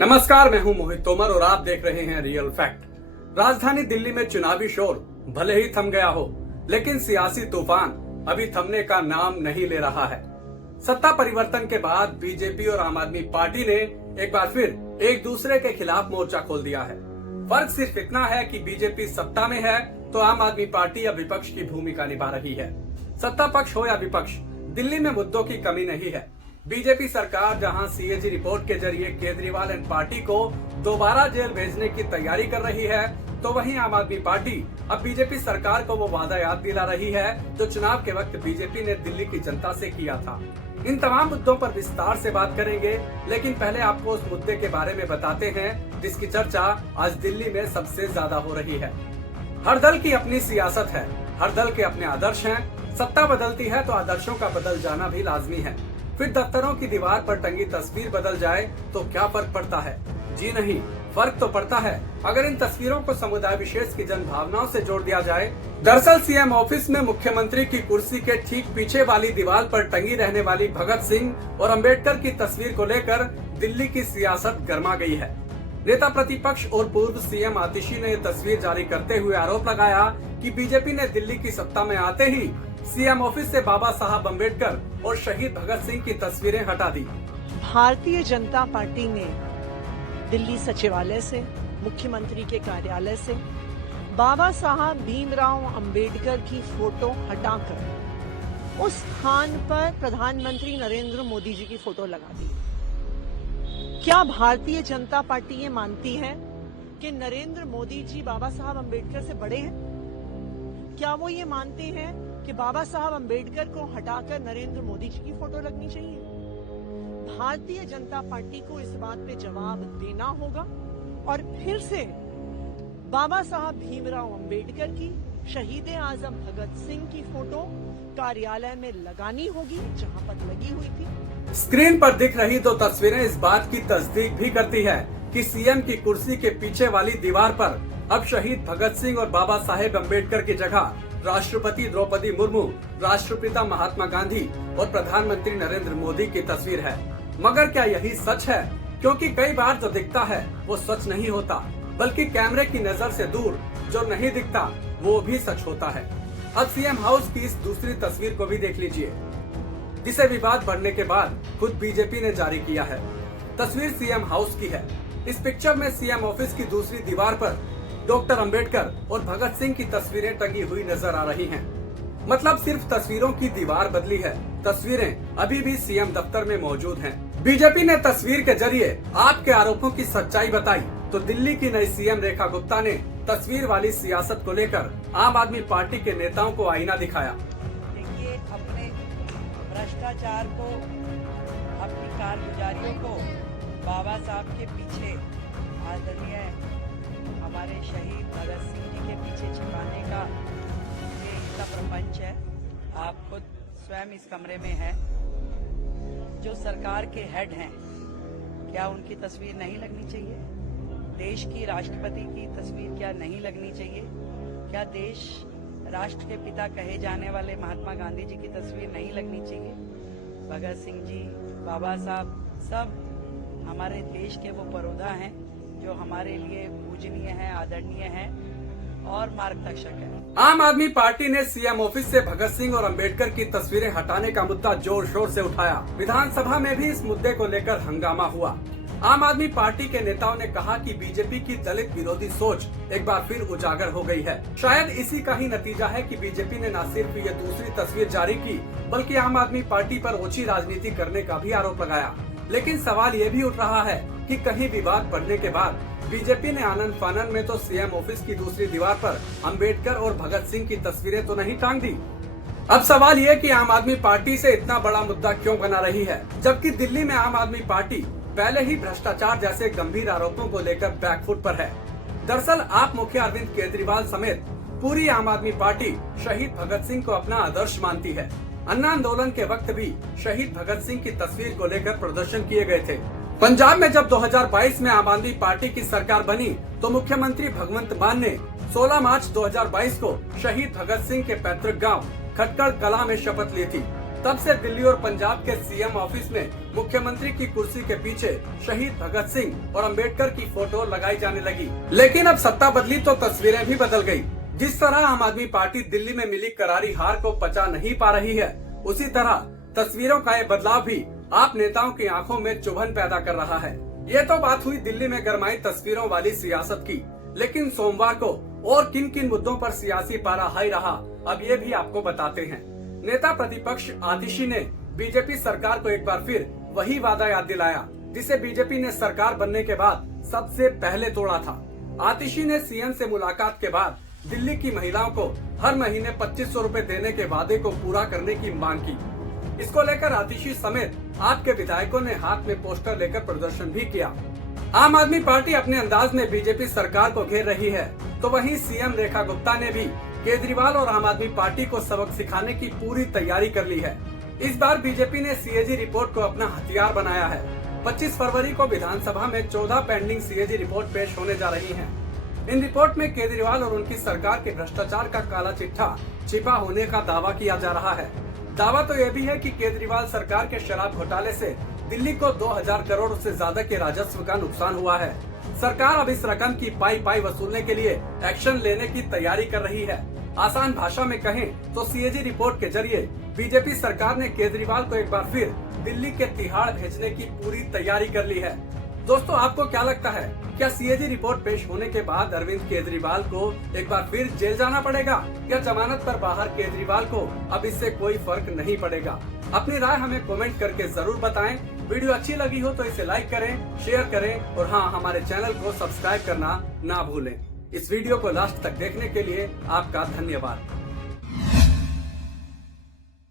नमस्कार, मैं हूं मोहित तोमर और आप देख रहे हैं रियल फैक्ट। राजधानी दिल्ली में चुनावी शोर भले ही थम गया हो, लेकिन सियासी तूफान अभी थमने का नाम नहीं ले रहा है। सत्ता परिवर्तन के बाद बीजेपी और आम आदमी पार्टी ने एक बार फिर एक दूसरे के खिलाफ मोर्चा खोल दिया है। फर्क सिर्फ इतना है कि बीजेपी सत्ता में है तो आम आदमी पार्टी अब विपक्ष की भूमिका निभा रही है। सत्ता पक्ष हो या विपक्ष, दिल्ली में मुद्दों की कमी नहीं है। बीजेपी सरकार जहां सीएजी रिपोर्ट के जरिए केजरीवाल एंड पार्टी को दोबारा जेल भेजने की तैयारी कर रही है, तो वहीं आम आदमी पार्टी अब बीजेपी सरकार को वो वादा याद दिला रही है जो चुनाव के वक्त बीजेपी ने दिल्ली की जनता से किया था। इन तमाम मुद्दों पर विस्तार से बात करेंगे, लेकिन पहले आपको उस मुद्दे के बारे में बताते हैं जिसकी चर्चा आज दिल्ली में सबसे ज्यादा हो रही है। हर दल की अपनी सियासत है, हर दल के अपने आदर्श हैं। सत्ता बदलती है तो आदर्शों का बदल जाना भी लाजमी है। फिर दफ्तरों की दीवार पर टंगी तस्वीर बदल जाए तो क्या फर्क पड़ता है? जी नहीं, फर्क तो पड़ता है अगर इन तस्वीरों को समुदाय विशेष की जन भावनाओं से जोड़ दिया जाए। दरअसल सीएम ऑफिस में मुख्यमंत्री की कुर्सी के ठीक पीछे वाली दीवार पर टंगी रहने वाली भगत सिंह और अंबेडकर की तस्वीर को लेकर दिल्ली की सियासत गर्मा गई है। नेता प्रतिपक्ष और पूर्व सीएम आतिशी ने तस्वीर जारी करते हुए आरोप लगाया कि बीजेपी ने दिल्ली की सत्ता में आते ही सीएम ऑफिस से बाबा साहब अंबेडकर और शहीद भगत सिंह की तस्वीरें हटा दी। भारतीय जनता पार्टी ने दिल्ली सचिवालय से, मुख्यमंत्री के कार्यालय से बाबा साहब भीमराव अंबेडकर की फोटो हटाकर उस स्थान पर प्रधानमंत्री नरेंद्र मोदी जी की फोटो लगा दी। क्या भारतीय जनता पार्टी ये मानती है कि नरेंद्र मोदी जी बाबा साहब अंबेडकर से बड़े हैं? क्या वो ये मानते हैं कि बाबा साहब अंबेडकर को हटाकर नरेंद्र मोदी जी की फोटो लगनी चाहिए? भारतीय जनता पार्टी को इस बात पे जवाब देना होगा और फिर से बाबा साहब भीमराव अंबेडकर की, शहीद आजम भगत सिंह की फोटो कार्यालय में लगानी होगी जहां पर लगी हुई थी। स्क्रीन पर दिख रही दो तस्वीरें इस बात की तस्दीक भी करती है कि सीएम की कुर्सी के पीछे वाली दीवार पर अब शहीद भगत सिंह और बाबा साहेब अंबेडकर की जगह राष्ट्रपति द्रौपदी मुर्मू, राष्ट्रपिता महात्मा गांधी और प्रधानमंत्री नरेंद्र मोदी की तस्वीर है। मगर क्या यही सच है? क्योंकि कई बार जो दिखता है वो सच नहीं होता, बल्कि कैमरे की नजर से दूर जो नहीं दिखता वो भी सच होता है। अब सीएम हाउस की इस दूसरी तस्वीर को भी देख लीजिए, जिसे विवाद बढ़ने के बाद खुद बीजेपी ने जारी किया है। तस्वीर सीएम हाउस की है। इस पिक्चर में सीएम ऑफिस की दूसरी दीवार पर डॉक्टर अंबेडकर और भगत सिंह की तस्वीरें टंगी हुई नजर आ रही हैं। मतलब सिर्फ तस्वीरों की दीवार बदली है, तस्वीरें अभी भी सीएम दफ्तर में मौजूद हैं। बीजेपी ने तस्वीर के जरिए आपके आरोपों की सच्चाई बताई तो दिल्ली की नई सीएम रेखा गुप्ता ने तस्वीर वाली सियासत को लेकर आम आदमी पार्टी के नेताओं को आईना दिखाया। देखिए, अपने भ्रष्टाचार को, अपनी कारगुजारियों को बाबा साहब के पीछे, आदरणीय हमारे शहीद भगत सिंह जी के पीछे छिपाने का ये इनका प्रपंच है। आप खुद स्वयं इस कमरे में हैं। जो सरकार के हेड हैं, क्या उनकी तस्वीर नहीं लगनी चाहिए? देश की राष्ट्रपति की तस्वीर क्या नहीं लगनी चाहिए? क्या देश राष्ट्र के पिता कहे जाने वाले महात्मा गांधी जी की तस्वीर नहीं लगनी चाहिए? भगत सिंह जी, बाबा साहब सब हमारे देश के वो परोधा हैं जो हमारे लिए पूजनीय है, आदरणीय है और मार्गदर्शक है। आम आदमी पार्टी ने सीएम ऑफिस से भगत सिंह और अंबेडकर की तस्वीरें हटाने का मुद्दा जोर शोर से उठाया। विधानसभा में भी इस मुद्दे को लेकर हंगामा हुआ। आम आदमी पार्टी के नेताओं ने कहा कि बीजेपी की दलित विरोधी सोच एक बार फिर उजागर हो गई है। शायद इसी का ही नतीजा है कि बीजेपी ने न सिर्फ ये दूसरी तस्वीर जारी की, बल्कि आम आदमी पार्टी पर ओछी राजनीति करने का भी आरोप लगाया। लेकिन सवाल ये भी उठ रहा है कि कहीं विवाद बढ़ने के बाद बीजेपी ने आनंद फानन में तो सीएम ऑफिस की दूसरी दीवार पर अंबेडकर और भगत सिंह की तस्वीरें तो नहीं टांग दी। अब सवाल ये कि आम आदमी पार्टी से इतना बड़ा मुद्दा क्यों बना रही है, जबकि दिल्ली में आम आदमी पार्टी पहले ही भ्रष्टाचार जैसे गंभीर आरोपों को लेकर बैकफुट पर है। दरअसल आप मुख्य अरविंद केजरीवाल समेत पूरी आम आदमी पार्टी शहीद भगत सिंह को अपना आदर्श मानती है। अन्ना आंदोलन के वक्त भी शहीद भगत सिंह की तस्वीर को लेकर प्रदर्शन किए गए थे। पंजाब में जब 2022 में आम आदमी पार्टी की सरकार बनी तो मुख्यमंत्री भगवंत मान ने 16 मार्च 2022 को शहीद भगत सिंह के पैतृक गांव खटकड़ कला में शपथ ली थी। तब से दिल्ली और पंजाब के सीएम ऑफिस में मुख्यमंत्री की कुर्सी के पीछे शहीद भगत सिंह और अंबेडकर की फोटो लगाई जाने लगी। लेकिन अब सत्ता बदली तो तस्वीरें भी बदल गई। जिस तरह आम आदमी पार्टी दिल्ली में मिली करारी हार को पचा नहीं पा रही है, उसी तरह तस्वीरों का ये बदलाव भी आप नेताओं की आंखों में चुभन पैदा कर रहा है। ये तो बात हुई दिल्ली में गरमाई तस्वीरों वाली सियासत की, लेकिन सोमवार को और किन किन मुद्दों पर सियासी पारा हाई रहा, अब ये भी आपको बताते हैं। नेता प्रतिपक्ष आतिशी ने बीजेपी सरकार को एक बार फिर वही वादा याद दिलाया जिसे बीजेपी ने सरकार बनने के बाद सबसे पहले तोड़ा था। आतिशी ने सीएम से मुलाकात के बाद दिल्ली की महिलाओं को हर महीने 2500 रुपए देने के वादे को पूरा करने की मांग की। इसको लेकर आतिशी समेत आपके विधायकों ने हाथ में पोस्टर लेकर प्रदर्शन भी किया। आम आदमी पार्टी अपने अंदाज में बीजेपी सरकार को घेर रही है, तो वहीं सीएम रेखा गुप्ता ने भी केजरीवाल और आम आदमी पार्टी को सबक सिखाने की पूरी तैयारी कर ली है। इस बार बीजेपी ने सीएजी रिपोर्ट को अपना हथियार बनाया है। 25 फरवरी को विधानसभा में 14 पेंडिंग सीएजी रिपोर्ट पेश होने जा रही है। इन रिपोर्ट में केजरीवाल और उनकी सरकार के भ्रष्टाचार का काला चिट्ठा छिपा होने का दावा किया जा रहा है। दावा तो यह भी है कि केजरीवाल सरकार के शराब घोटाले से दिल्ली को 2000 करोड़ से ज्यादा के राजस्व का नुकसान हुआ है। सरकार अब इस रकम की पाई वसूलने के लिए एक्शन लेने की तैयारी कर रही है। आसान भाषा में कहें तो सीएजी रिपोर्ट के जरिए बीजेपी सरकार ने केजरीवाल को एक बार फिर दिल्ली के तिहाड़ भेजने की पूरी तैयारी कर ली है। दोस्तों, आपको क्या लगता है, क्या सीएजी रिपोर्ट पेश होने के बाद अरविंद केजरीवाल को एक बार फिर जेल जाना पड़ेगा या जमानत पर बाहर केजरीवाल को अब इससे कोई फर्क नहीं पड़ेगा? अपनी राय हमें कमेंट करके जरूर बताएं। वीडियो अच्छी लगी हो तो इसे लाइक करें, शेयर करें और हाँ, हमारे चैनल को सब्सक्राइब करना ना भूलें। इस वीडियो को लास्ट तक देखने के लिए आपका धन्यवाद।